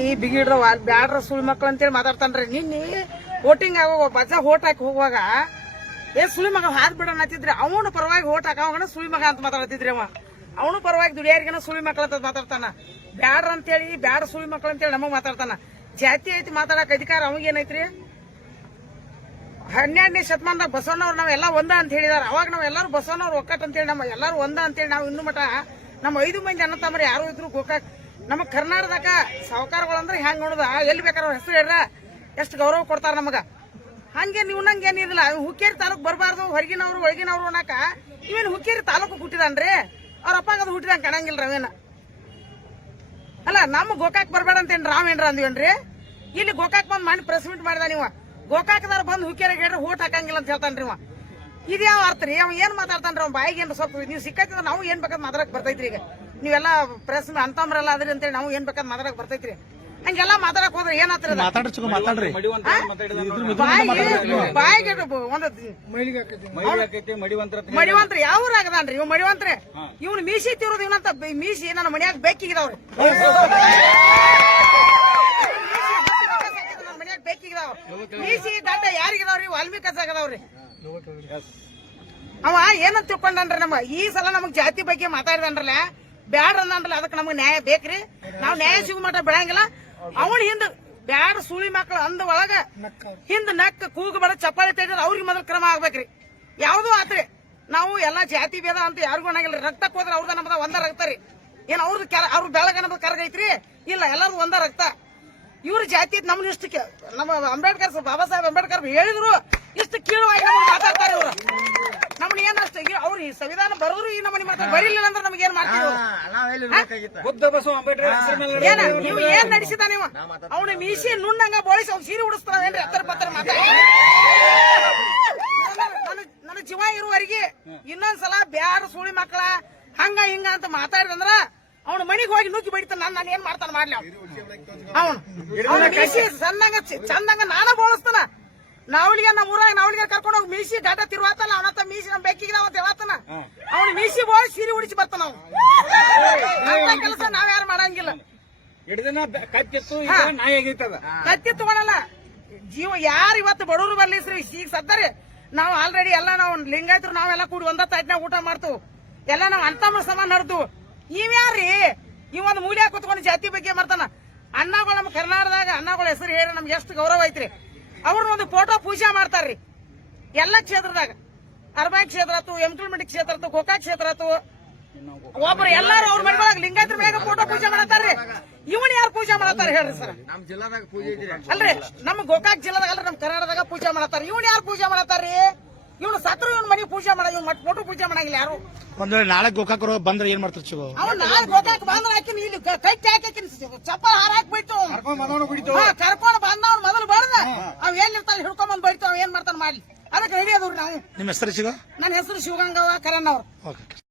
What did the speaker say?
ಈ ಬಿಗಿಡ್ರ ಬ್ಯಾಡ್ರ ಸುಳಿ ಮಕ್ಳು ಅಂತೇಳಿ ಮಾತಾಡ್ತಾನ್ರಿ. ನಿನ್ನೆ ವೋಟಿಂಗ್ ಆಗೋ ಬಜ್ಜ ಓಟ್ ಹಾಕಿ ಹೋಗುವಾಗ, ಏ ಸುಳಿ ಮಗ ಹಾದ್ ಬಿಡೋಣ ಅವನು ಪರವಾಗಿ ಓಟ್ ಹಾಕೋಣ ಸುಳಿ ಮಗ ಅಂತ ಮಾತಾಡ್ತಿದ್ರಿ ಅವ. ಅವನು ಪರವಾಗಿ ದುಡಿಯಾರಿಗನ ಸುಳಿ ಮಕ್ಳು ಅಂತ ಮಾತಾಡ್ತಾನ. ಬ್ಯಾಡ್ರ ಅಂತೇಳಿ, ಬ್ಯಾಡ್ರ ಸುಳಿ ಮಕ್ಳು ಅಂತೇಳಿ ನಮಗ್ ಮಾತಾಡ್ತಾನ. ಜಾತಿ ಐತಿ ಮಾತಾಡಕ್ ಅಧಿಕಾರ ಅವಂಗ ಏನೈತ್ರಿ? ಹನ್ನೆರಡನೇ ಶತಮಾನದಾಗ ಬಸವಣ್ಣವ್ರು ನಾವೆಲ್ಲ ಒಂದ ಅಂತ ಹೇಳಿದಾರ. ಅವಾಗ ನಾವ್ ಎಲ್ಲಾರು ಬಸವಣ್ಣವ್ರು ಒಕ್ಕಟ್ ಅಂತೇಳಿ, ನಮ್ಮ ಎಲ್ಲಾರು ಒಂದ ಅಂತೇಳಿ ನಾವು ಇನ್ನು ಮಠ, ನಮ್ಮ ಐದು ಮಂದಿ ಅನ್ನ ತಮ್ಮರು ಯಾರು ಇದ್ರು ಗೋಕಾಕ್ ನಮ್ಮ ಕರ್ನಾಟಕದಾಗ ಸಾವುಕಾರಗಳು ಅಂದ್ರೆ ಹೆಂಗ್ ನೋಡುದ ಎಲ್ಲಿ ಬೇಕಾದ್ರೆ ಅವ್ರ ಹೆಸರು ಹೇಳ್ರ. ಎಷ್ಟು ಗೌರವ ಕೊಡ್ತಾರ ನಮಗ? ಹಂಗೆ ನೀವು ನಂಗೆ ಏನಿಲ್ಲ ಹುಕ್ಕೇರಿ ತಾಲೂಕು ಬರಬಾರ್ದು, ಹೊರಗಿನವ್ರು, ಒಳಗಿನವ್ರು ಅನ್ನಕ ಇವೇನು ಹುಕ್ಕೇರಿ ತಾಲೂಕು ಹುಟ್ಟಿದಾನ್ರಿ? ಅವ್ರ ಅಪ್ಪಾಗ ಅದು ಹುಟ್ಟಿದ ಕಾಣಂಗಿಲ್ಲ ರವೇನ ಅಲ್ಲ, ನಮ್ಮ ಗೋಕಾಕ್ ಬರಬೇಡ ಅಂತ ಏನ್ ರಾವ್ ಏನ್ರ ಅಂದಿವೇನ್ರಿ? ಇಲ್ಲಿ ಗೋಕಾಕ್ ಬಂದು ಮಾಡಿ ಪ್ರೆಸ್ ಮೀಟ್ ಮಾಡಿದ ನೀವು. ಗೋಕಾಕದಾರ ಬಂದು ಹುಕ್ಕೇರಿಗೆ ಹೇಳ್ರಿ ಓಟ್ ಹಾಕಂಗಿಲ್ಲ ಅಂತ ಹೇಳ್ತಾನ್ರಿ ಅವ ಇದು ಯಾವ ಅರ್ಥ ರೀ? ಅವ್ ಏನ್ ಮಾತಾಡ್ತಾನ್ರಿ? ಅವ್ನ ಬಾಯಿಗೆ ಏನ್ ಸ್ವಲ್ಪ, ನೀವು ಸಿಕ್ಕತ್ತಿದ್ರೆ ನಾವು ಏನ್ ಬೇಕಾದ್ ಮಾತಾಡಕ್ ಬರ್ತೈತ್ರಿ ಈಗ. ನೀವೆಲ್ಲ ಪ್ರೆಸ್ ಅಂತಮ್ರೆಲ್ಲ ಅದ್ರಿ ಅಂತೇಳಿ ನಾವು ಏನ್ ಬೇಕಾದ್ ಮಾತಾಡಕ್ ಬರ್ತೈತ್ರಿ. ಹಂಗೆಲ್ಲ ಮಾತಾಡಕ್ ಹೋದ್ರೆ ಏನಾಗ್ತದ ಬಾಯಿಗೆ ಒಂದು ಮಡಿವಂತರ ಮಡಿವಂತ್ರ ಯಾವ ಆಗದಾನ್ರಿ ಇವ್ ಮಡಿವಂತ್ರೆ? ಇವ್ನು ಮೀಸಿ ತಿರೋದು ಇವನಂತ ಮೀಸಿ ನನ್ನ ಮನ್ಯಾಗ ಬೇಕಿಗಿದಾವ್ರಿ. ನನ್ನ ಮನ್ಯಾಗ ಬೇಕಿಗಿದಾವ ಮೀಸಿ ದಂಡ ಯಾರಿಗಿದಾವ್ರಿ? ವಾಲ್ಮೀಕಿ ಆಗದವ್ರಿ ಅವ ಏನಂತ ತಿಳ್ಕೊಂಡನ್ರಿ ನಮ್ಮ ಈ ಸಲ ನಮಗ್ ಜಾತಿ ಬಗ್ಗೆ ಮಾತಾಡಿದನ್ರಲ್ಲ ಬ್ಯಾಡ ಅಂದ್ರಲ್ಲ ಅದಕ್ಕೆ ನಮ್ಗೆ ನ್ಯಾಯ ಬೇಕ್ರಿ. ನಾವು ನ್ಯಾಯ ಸಿಗು ಮಾಡ ಬೆಳಂಗಿಲ್ಲ ಅವನ್ ಹಿಂದ ಬ್ಯಾಡ ಸುಳಿ ಮಕ್ಕಳು ಅಂದ ಒಳಗ ಹಿಂದ ನಕ್ಕ ಕೂಗು ಬಡ ಚಪ್ಪಾಳಿ ತೆಗೆದ್ರೆ ಅವ್ರಿಗೆ ಮೊದಲು ಕ್ರಮ ಆಗ್ಬೇಕ್ರಿ. ಯಾವ್ದು ಆತ್ರಿ. ನಾವು ಎಲ್ಲಾ ಜಾತಿ ಭೇದ ಅಂತ ಯಾರಿಗೂ ಅನ್ನಂಗಿಲ್ಲ ರಕ್ತಕ್ಕೆ ಹೋದ್ರೆ ಅವ್ರದ ನಮ್ದ ಒಂದ ರಕ್ತ ರೀ. ಏನ್ ಅವ್ರದ್ದು ಅವ್ರ ಅವ್ರ ನಮ್ದು ಕರಗೈತ್ರಿ ಇಲ್ಲ ಎಲ್ಲಾರು ಒಂದ ರಕ್ತ. ಇವ್ರ ಜಾತಿ ನಮ್ನ ಇಷ್ಟು ನಮ್ಮ ಅಂಬೇಡ್ಕರ್ ಬಾಬಾ ಸಾಹೇಬ್ ಅಂಬೇಡ್ಕರ್ ಹೇಳಿದ್ರು, ಇಷ್ಟು ಕೀಳುವಾಗಿ ಮಾತಾಡ್ತಾರೆ ಇವರು. ನಮ್ನ ಏನ್ ಅಷ್ಟೇ. ಅವ್ರು ಈ ಸಂವಿಧಾನ ಬರೋದ್ರು ಈ ನಮ್ಮನೆ ಮಾತ್ರ ಬರಿಲಿಲ್ಲ ಅಂದ್ರೆ ನಮ್ಗೆ ಏನ್ ಮಾಡ್ತೀವಿ ಇವ್ರು? ಬುದ್ಧ ಬಸವ ಅಂಬೇಡ್ಕರ್ ಹೆಸರ ಮೇಲೆ ಏನ ನೀವು ಏನ್ ನಡೆಸಿದ ನೀವು? ಅವನ ಮೀಸಿ ನುಣ್ಣಂಗ ಬೋಳಿಸಿ ಅವ್ನ ಸೀರೆ ಉಡಿಸ್ತಾನೇನ್ರಿ ಹತ್ತರ ಪತ್ತರ ಮಾತಾಡಿ. ನನ್ನ- ನನ್ನ ಜೀವ ಇರುವವರೆಗೆ ಇನ್ನೊಂದ್ಸಲ ಬ್ಯಾಡ ಸುಳಿ ಮಕ್ಕಳ ಹಂಗ ಹಿಂಗ ಅಂತ ಮಾತಾಡಿದಂದ್ರ ಅವನ ಮನಿಗ್ ಹೋಗಿ ನುಗ್ಗಿ ಬಡಿತಾನ. ನಾನು ನಾನು ಏನ್ ಮಾಡ್ತಾನ ಮಾಡ್ಲಿ ಅವನು. ಅವನು. ಮೀಸಿ ಸಣ್ಣಂಗ ಚಂದಂಗ ನಾನ ಬೋಳಿಸ್ತಾನ. ನಾವಳಿಗೆ ನಮ್ಮ ಊರಾಗ ನಾವಳಿಗೆ ಕರ್ಕೊಂಡು ಹೋಗಿ ಮೀಸಿ ಗಾಟ ತಿರುವಾತಲ್ಲ ಅವನತ್ತ ಮೀಸಿ ನಮ್ ಬೆಕ್ಕಿಗೆ ಅಂತ ಹೇಳತ್ತನ ಅವ್ನ ಮೀಸಿ ಹೋಗಿ ಸೀರೆ ಉಡಿಸಿ ಬರ್ತಾನ ನಾವು ಕೆಲಸ ನಾವ್ ಯಾರು ಮಾಡಂಗಿಲ್ಲ. ಹಿಡಿದಿನ ಕತ್ತಿತ್ತು ನಾಯಿ ಆಗೈತದ ಕತ್ತಿ ತಗೊಳಲ್ಲ ಜೀವ ಯಾರು ಇವತ್ತು ಬಡವರು ಬರ್ಲಿ ಶ್ರೀ ಈಗ ಸತ್ತರಿ ನಾವು ಆಲ್ರೆಡಿ ಎಲ್ಲ ನಾವು ಲಿಂಗಾಯ್ತರು ನಾವೆಲ್ಲ ಕೂಡಿ ಒಂದ ತಾಟ್ನಾಗ ಊಟ ಮಾಡ್ತು. ಎಲ್ಲ ನಾವು ಅಂತಮ್ಮ ಸಮಾನ ನಡೆದು. ಇವ್ಯಾರ್ರಿ ಈ ಒಂದು ಮೂಲ್ಯ ಕುತ್ಕೊಂಡು ಜಾತಿ ಬಗ್ಗೆ ಮಾಡ್ತಾನ. ಅಣ್ಣಗಳು ನಮ್ಮ ಕರ್ನಾಟಕದಾಗ ಅಣ್ಣಗಳ ಹೆಸರು ಹೇಳಿ ನಮ್ಗೆ ಎಷ್ಟು ಗೌರವ ಐತ್ರಿ. ಅವ್ರನ್ನ ಒಂದು ಫೋಟೋ ಪೂಜೆ ಮಾಡ್ತಾರ್ರಿ. ಎಲ್ಲ ಕ್ಷೇತ್ರದಾಗ ಅರ್ಬಾಯಿ ಕ್ಷೇತ್ರ ಆತು ಎಂಟಲ್ಮೆಂಟ್ ಕ್ಷೇತ್ರ ಆತು ಗೋಕಾಕ್ ಕ್ಷೇತ್ರ ಆತು ಒಬ್ರು ಎಲ್ಲಾರು ಅವ್ರ ಮನೆಯೊಳಗ ಲಿಂಗಾಯತ್ರ ಮೇಲೆ ಫೋಟೋ ಪೂಜೆ ಮಾಡತ್ತಾರ್ರಿ. ಇವನ್ ಯಾರು ಪೂಜೆ ಮಾಡತ್ತಾರ ಹೇಳ್ರಿ ಸರ್. ನಮ್ ಜಿಲ್ಲಾದಾಗ ಪೂಜೆ ಅಲ್ರಿ ನಮ್ಮ ಗೋಕಾಕ್ ಜಿಲ್ಲಾದಾಗ ಅಲ್ರಿ ನಮ್ಮ ಕರ್ನಾಟಕದಾಗ ಪೂಜೆ ಮಾಡತ್ತಾರ ಇವನ್ ಯಾರು ಪೂಜೆ ಮಾಡತ್ತಾರ್ರಿ? ಇವನು ಸತ್ರು ಇವನ್ ಮನೆ ಪೂಜೆ ಮಾಡ ಇವ್ ಮಟ್ ಫೋಟೋ ಪೂಜೆ ಮಾಡಂಗಿಲ್ಲ ಯಾರು? ಒಂದ್ ವೇಳೆ ನಾಳೆ ಗೋಕಾಕರು ಬಂದ್ರೆ ಏನ್ ಮಾಡ್ತಾರೆ ಚಿಗೋ ಅವ್ನ ನಾಳೆ ಗೋಕಾಕ್ ಬಂದ್ರೆ ಹಾಕಿನ ಇಲ್ಲಿ ಕೈ ಕಟ್ಟಿ ಹಾಕಿನ ಚಪ್ಪಲ್ ಹಾರಾಕ್ ಬಿಟ್ಟು ಹಾ ಕರ್ಕೊಂಡು ಬಂದವ್ನ ಮೊದಲು ಬಡ್ದ ಅವ್ ಏನ್ ಇರ್ತಾನ ಹಿಡ್ಕೊಂಡ್ ಬಂದ್ ಬೈತು ಅವ್ ಏನ್ ಮಾಡ್ತಾನೆ ಮಾಡಿ ಅದಕ್ಕೆ ರೆಡಿ ಅದ್ರಿ ನಾವು. ನಿಮ್ಮ ಹೆಸರು ಶಿವ ನನ್ನ ಹೆಸರು ಶಿವಗಂಗವ್ವ ಕರಣ್ಣವ್ರು ಓಕೆ